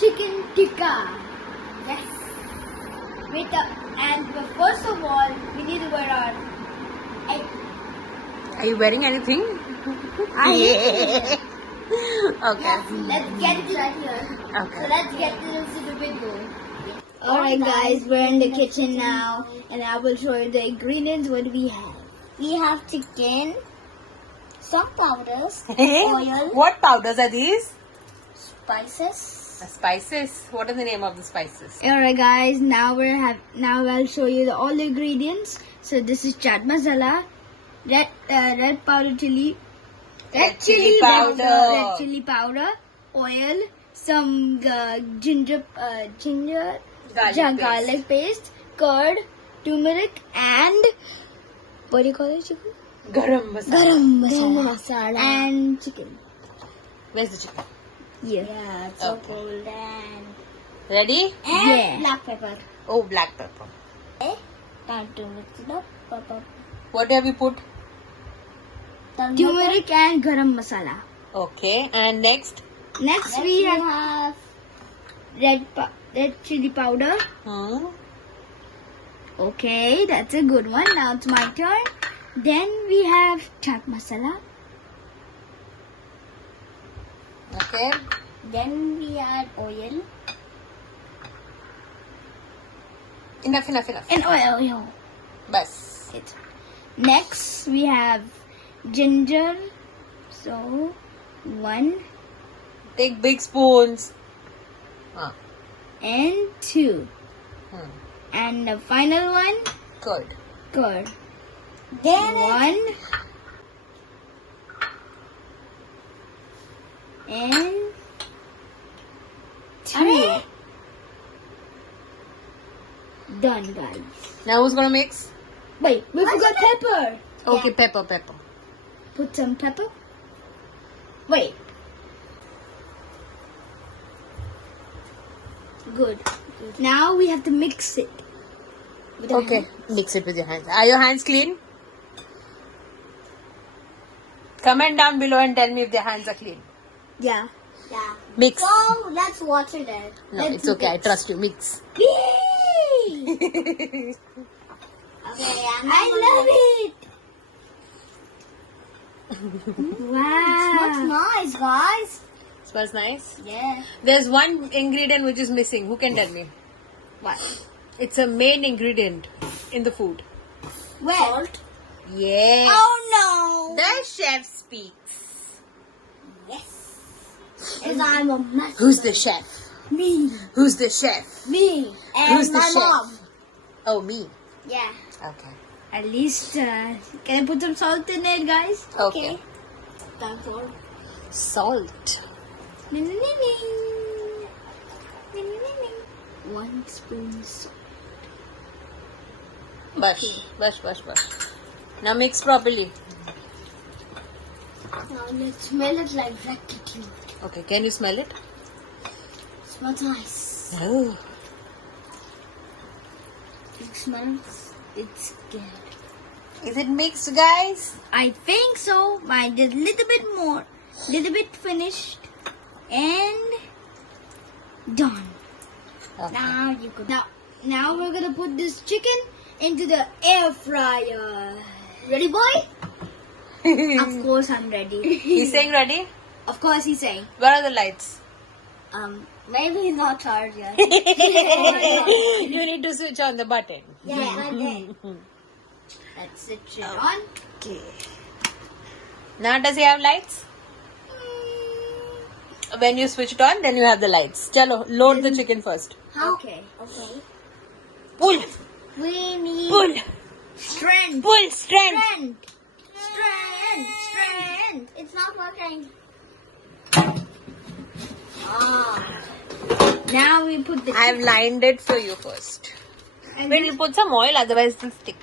chicken tikka. Yes. But first of all, we need to wear our egg. Are you wearing anything? Yeah. Okay. Yes, let's get it right here. Okay. So let's get this into the video. Alright guys, we're in the kitchen now and I will show you the ingredients. What do we have? We have chicken, some powders, oil, What powders are these? spices. Spices. What is the name of the spices? Alright guys, now I'll show you all the ingredients. So this is chaat masala, red powder chili, red chili powder, oil, some ginger garlic paste, curd, turmeric, and what do you call it, chicken? Garam masala. Garam masala. And chicken. Where's the chicken? Yeah, it's so cold and Ready? black pepper. Oh, black pepper. Time to mix it up. What have you put? Turmeric and garam masala. Okay. And next? Next we have red chili powder. Okay, that's a good one. Now it's my turn. Then we have chaat masala. Okay. Then we add oil. Enough. And oil. Bas. Next we have ginger. So 1 Take big spoons. and 2. And the final one, curd. Then 1 and 2. Done, guys. Now who's gonna mix? Wait, we forgot pepper. Okay, pepper. Put some pepper. Wait. Good. Now we have to mix it. With our Okay, hands. mix it with your hands. Are your hands clean? Comment down below and tell me if their hands are clean. Yeah. Mix. So let's water that. No, it's okay. I trust you. Mix. Okay, I love it. Wow. Smells nice, guys. Smells nice. Yeah. There's one ingredient which is missing. Who can tell me? What? It's a main ingredient in the food. Where? Salt. Yes. Oh no. The chef speaks. Yes. And I'm a master. Who's the chef? Me. Who's the chef? Me. And Who's the my chef? mom. Oh, me. Yeah. Okay. At least, can I put some salt in it, guys? Okay. That's all. Salt. 1 spoon salt. Bash. Now mix properly. Now let's smell it like gratitude. Okay, can you smell it? Smells nice. Oh. It smells. It's good. Is it mixed, guys? I think so. Mine just a little bit more. Little bit finished. And done. Okay. Now you could. Now we're gonna put this chicken into the air fryer. Ready, boy? Of course I'm ready. He's saying ready? Of course he's saying. Where are the lights? Maybe he's not charged yet. You need to switch on the button. Yeah. Let's switch it on. Okay. Now does he have lights? When you switch it on, then you have the lights. Chalo, load the chicken first. Okay. Pull. We need Pull. strength. Pull. Strength. Strength. It's not working. Now we put the. I've lined it for you first. And We'll put some oil, otherwise it will stick.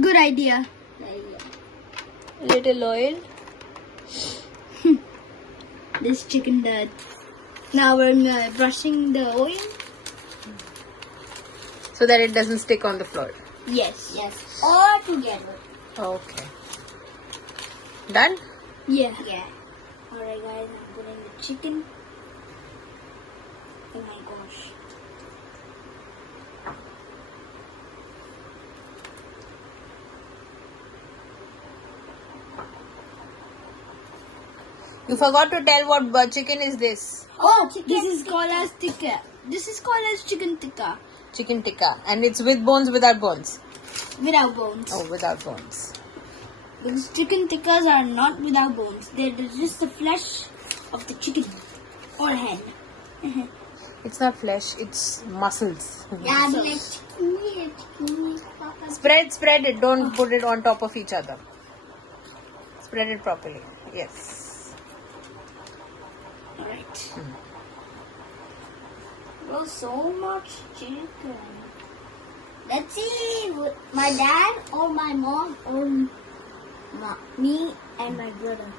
good idea. Little oil. This chicken dirt. Now we're brushing the oil. So that it doesn't stick on the floor. Yes. All together. Okay. Done? Yeah. Alright guys, I'm putting the chicken. Oh my gosh. You forgot to tell what chicken is this. Oh, this is called as tikka. This is called as chicken tikka. Chicken tikka. And it's with bones, without bones. Without bones. Oh, without bones. Because chicken tikkas are not without bones. They're just the flesh of the chicken or hen. It's not flesh, it's muscles. Yeah, So- like chicken. Spread it. Don't put it on top of each other. Spread it properly. Yes. Alright. Oh, so much chicken. Let's see, my dad or my mom or me and my brother.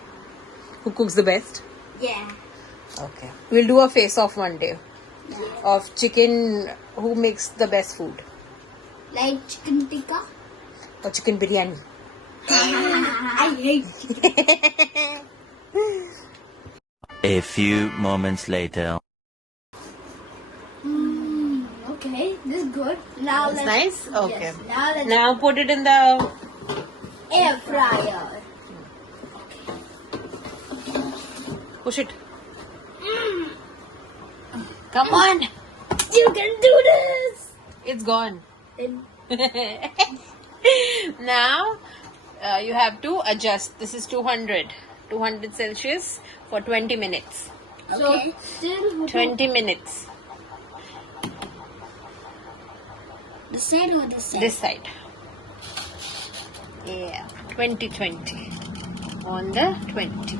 Who cooks the best? Yeah. Okay. We'll do a face-off one day of chicken. Who makes the best food? Like chicken tikka? Or chicken biryani? I hate chicken. A few moments later. Okay, this is good. Now It's let's... nice? Okay. Yes, now let's... Now put it in the... Air fryer. Push it. Come on. You can do this! It's gone. And Now you have to adjust. This is 200 Celsius for 20 minutes. so, still... 20 minutes. The side or the side? This side. Yeah. 20. On the 20.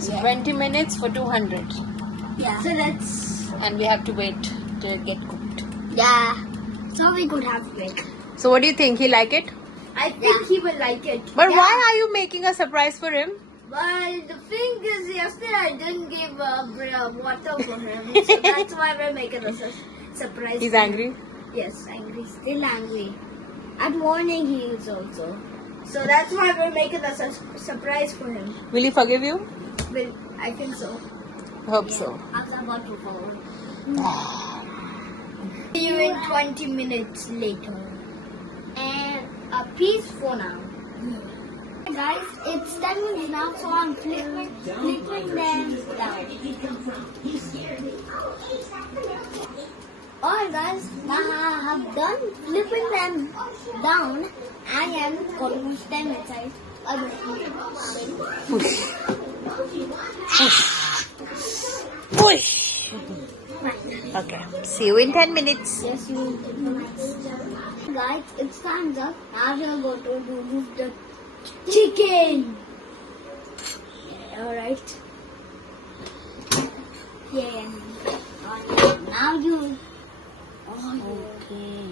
So Yeah. 20 minutes for 200. Yeah. So that's... And we have to wait till it get cooked. Yeah. So we could have it. So what do you think? He like it? I think he will like it. But why are you making a surprise for him? Well, the thing is, yesterday I didn't give water for him. So that's why we're making a surprise. He's for him. angry? Yes, angry. Still angry. At morning he is also. So that's why we're making a surprise for him. Will he forgive you? Well, I think so. Hope so. I'm about to follow. See you in 20 minutes later. And a peace for now. Guys, it's 10 minutes now, so I'm flipping them down. Alright guys, now I have done flipping them down. I am going to push them inside. Push. Okay. See you in 10 minutes. Yes, you will. Guys, it's time's up. Now we're going to remove the chicken. Alright. Yeah. Now you. Okay.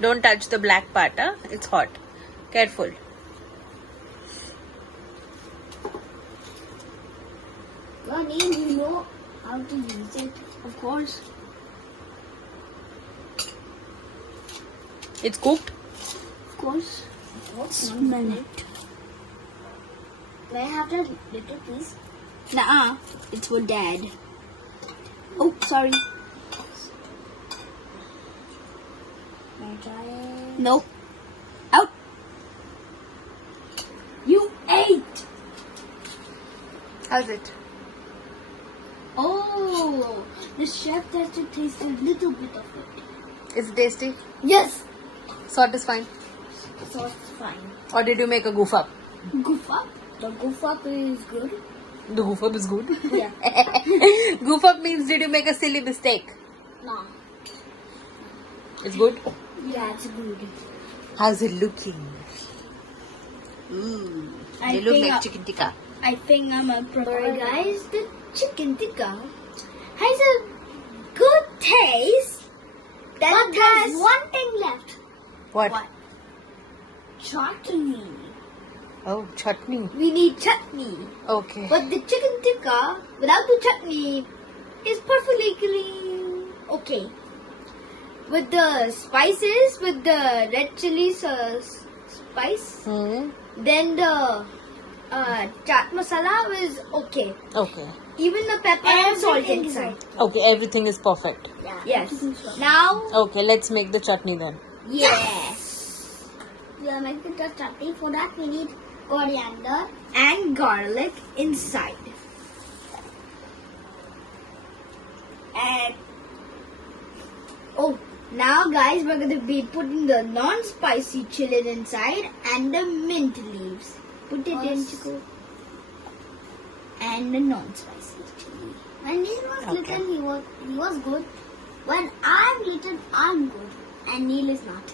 Don't touch the black part, huh? It's hot. Careful. Well, Neal, you know how to use it, of course. It's cooked? Of course. Smell it. May I have that little piece? Nuh-uh. It's for Dad. Oh, sorry. May I try it? Nope. Out. You ate. How's it? Oh, the chef has to taste a little bit of it. Is it tasty? Yes. Salt is fine. So it's fine. Or did you make a goof up? Goof up. The goof up is good. The goof up is good. Yeah. Goof up means did you make a silly mistake? No. It's good. Yeah, it's good. How's it looking? I They look think like chicken tikka. I think I'm a pro. Alright guys, the chicken tikka has a good taste. But there's one thing left. What? Chutney. Oh, chutney. We need chutney. Okay. But the chicken tikka without the chutney is perfectly okay. With the spices, with the red chili spice, then the chaat masala is okay. Okay. Even the pepper and salt inside. Okay, everything is perfect. Yeah. Yes. Now, Okay, let's make the chutney then. yes. We are making the chutney. For that, we need coriander. And garlic inside. And oh, now guys, we're going to be putting the non-spicy chili inside and the mint leaves. Put it in, Chico. And the non-spicy chili. When Neil was Okay. little, he was good. When I'm little, I'm good. And Neil is not.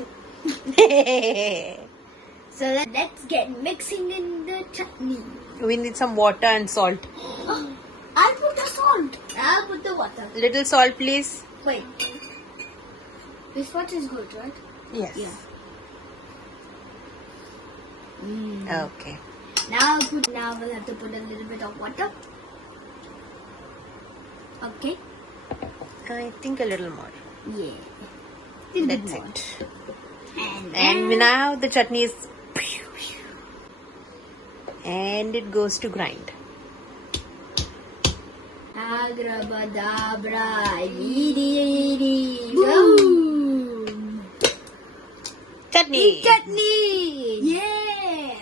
So let's get mixing in the chutney. We need some water and salt. I'll put the salt. I'll put the water. Little salt, please. Wait. This much is good, right? Yes. Yeah. Okay. Now we'll have to put a little bit of water. Okay. I think a little more. Yeah. That's it. And And now the chutney is... And it goes to grind. Agrabadabra, boom. Chutney! Chutney! Yeah!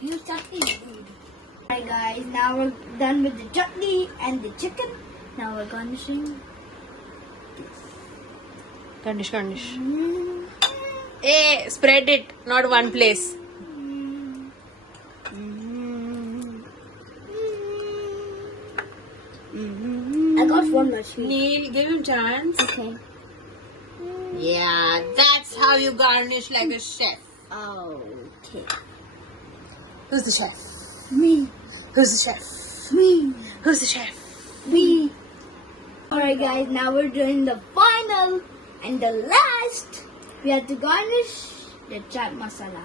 New chutney is good. Alright guys, now we're done with the chutney and the chicken. Now we're garnishing. Garnish, garnish. Hey, spread it, not one place. I got one much. Neil, give him chance. Okay. Yeah, that's how you garnish like a chef. Okay. Who's the chef? Me. Who's the chef? Me. Who's the chef? Me. Alright guys, now we're doing the final and the last. We have to garnish the chaat masala.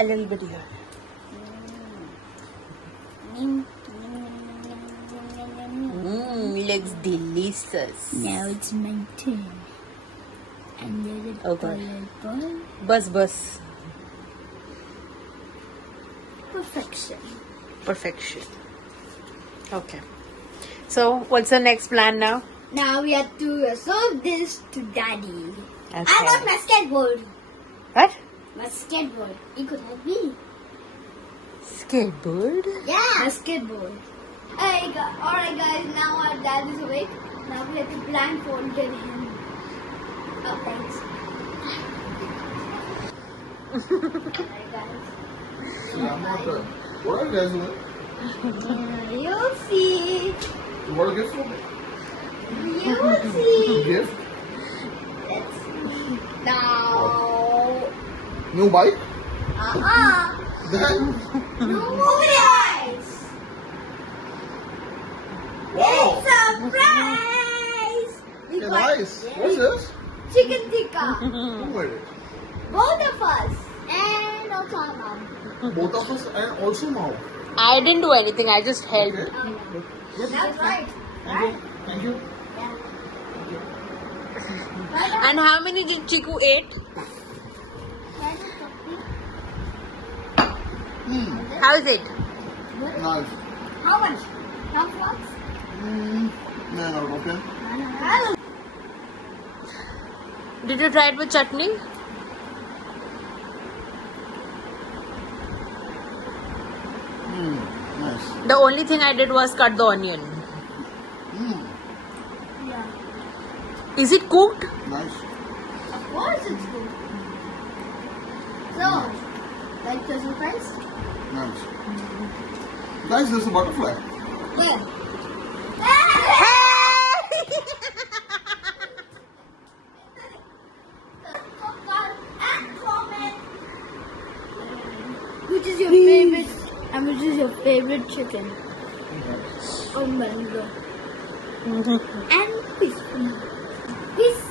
A little bit here. Looks delicious. Now it's my turn. And then the Okay. Bus. Perfection. Perfection. Okay. So, what's the next plan now? Now we have to serve this to Daddy. I got my skateboard. What? My skateboard. He could help me. Skateboard? Yeah. Basketball. Alright guys, now our dad is awake. Now we have to blindfold him. Oh, thanks. Alright guys. I'm not good. What are you guys doing? You'll see. You want a gift for me? You'll see. Gift? Let's see. Now. New bike? Uh-uh. Then? Movie eyes. Wow! Surprise! We Hey, got nice. What's this? chicken tikka. Who made it? Both of us. And also our mom. Both of us and also mom. I didn't do anything, I just helped. Okay. Good. That's right. Thank you. Thank you. And how many did Chiku ate? How is it? Nice. How much? How much? No, okay. Did you try it with chutney? Nice. The only thing I did was cut the onion. Yeah. Is it cooked? Nice. Of course it's good. So, like the surprise? Nice. Guys, there's a butterfly. Where? Which is your favorite? And which is your favorite chicken? Oh, mango. And peace. Peace.